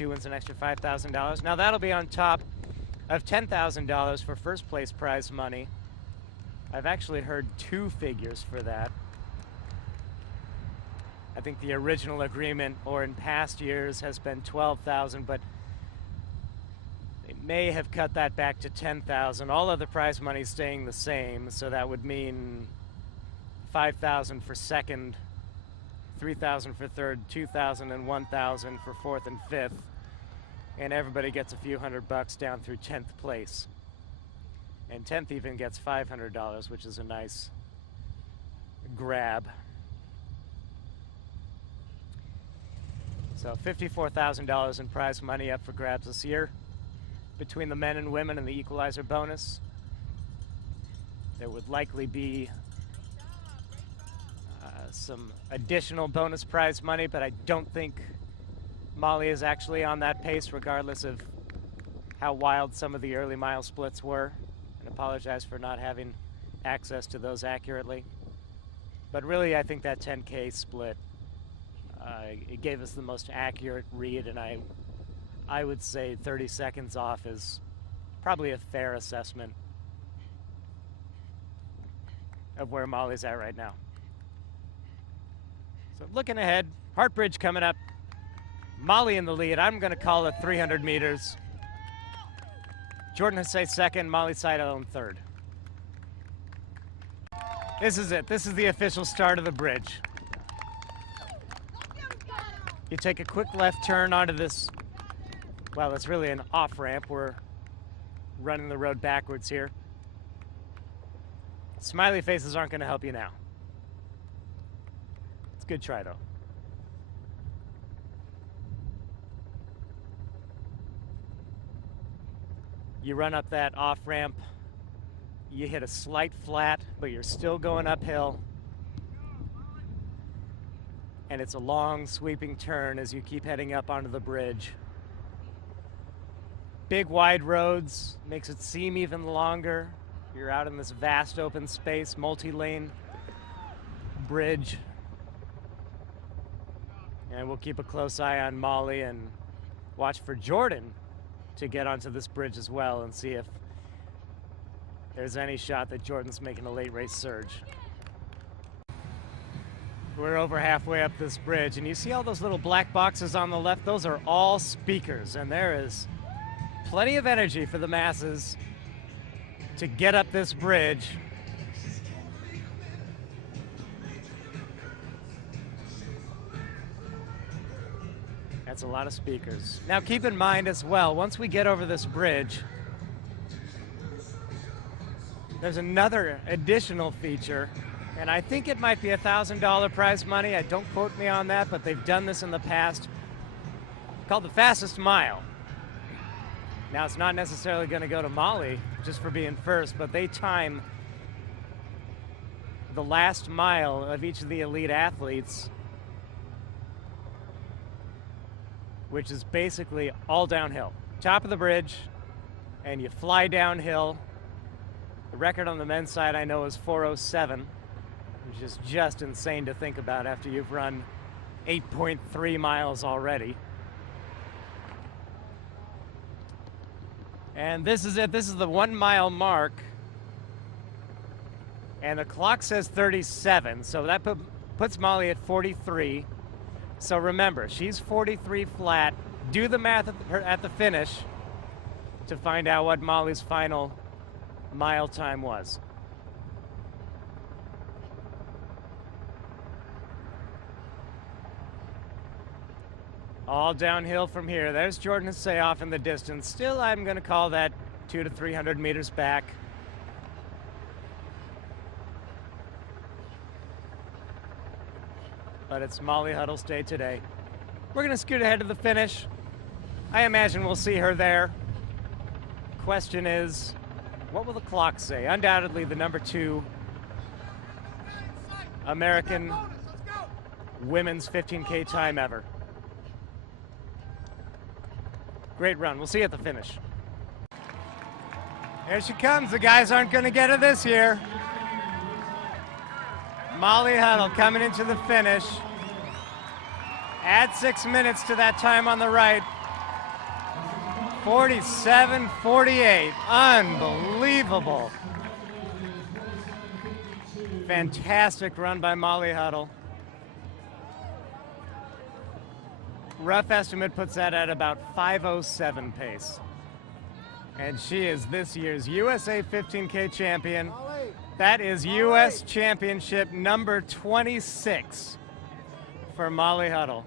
she wins an extra $5,000. Now that'll be on top of $10,000 for first place prize money. I've actually heard 2 figures for that. I think the original agreement, or in past years, has been $12,000, but they may have cut that back to $10,000. All other prize money staying the same, so that would mean $5,000 for second, $3,000 for third, $2,000 and $1,000 for fourth and fifth, and everybody gets a few $100 down through 10th place. And 10th even gets $500, which is a nice grab. So $54,000 in prize money up for grabs this year between the men and women and the equalizer bonus. There would likely be some additional bonus prize money, but I don't think Molly is actually on that pace, regardless of how wild some of the early mile splits were. And apologize for not having access to those accurately. But really, I think that 10K split, it gave us the most accurate read, and I would say 30 seconds off is probably a fair assessment of where Molly's at right now. So looking ahead, Hartbridge coming up. Molly in the lead. I'm going to call it 300 meters. Jordan Hussey second, Molly Seidel in third. This is it. This is the official start of the bridge. You take a quick left turn onto this, well, it's really an off-ramp. We're running the road backwards here. Smiley faces aren't going to help you now. It's a good try, though. You run up that off-ramp, you hit a slight flat, but you're still going uphill. And it's a long, sweeping turn as you keep heading up onto the bridge. Big, wide roads makes it seem even longer. You're out in this vast open space, multi-lane bridge. And we'll keep a close eye on Molly and watch for Jordan to get onto this bridge as well and see if there's any shot that Jordan's making a late race surge. We're over halfway up this bridge, and you see all those little black boxes on the left? Those are all speakers, and there is plenty of energy for the masses to get up this bridge. That's a lot of speakers. Now keep in mind as well, once we get over this bridge, there's another additional feature, and I think it might be $1,000 prize money. Don't quote me on that, but they've done this in the past, called the fastest mile. Now, it's not necessarily going to go to Molly just for being first, but they time the last mile of each of the elite athletes, which is basically all downhill. Top of the bridge, and you fly downhill. The record on the men's side I know is 4:07, which is just insane to think about after you've run 8.3 miles already. And this is it. This is the 1 mile mark. And the clock says 37, so that puts Molly at 43. So remember, she's 43 flat. Do the math at the finish to find out what Molly's final mile time was. All downhill from here. There's Jordan Hussey off in the distance. Still, I'm going to call that 200 to 300 meters back. But it's Molly Huddle's day today. We're going to scoot ahead to the finish. I imagine we'll see her there. Question is, what will the clock say? Undoubtedly the number 2 American women's 15K time ever. Great run. We'll see you at the finish. Here she comes. The guys aren't going to get her this year. Molly Huddle coming into the finish. Add 6 minutes to that time on the right. 47-48. Unbelievable. Fantastic run by Molly Huddle. Rough estimate puts that at about 5:07 pace. And she is this year's USA 15K champion. That is US Championship number 26 for Molly Huddle.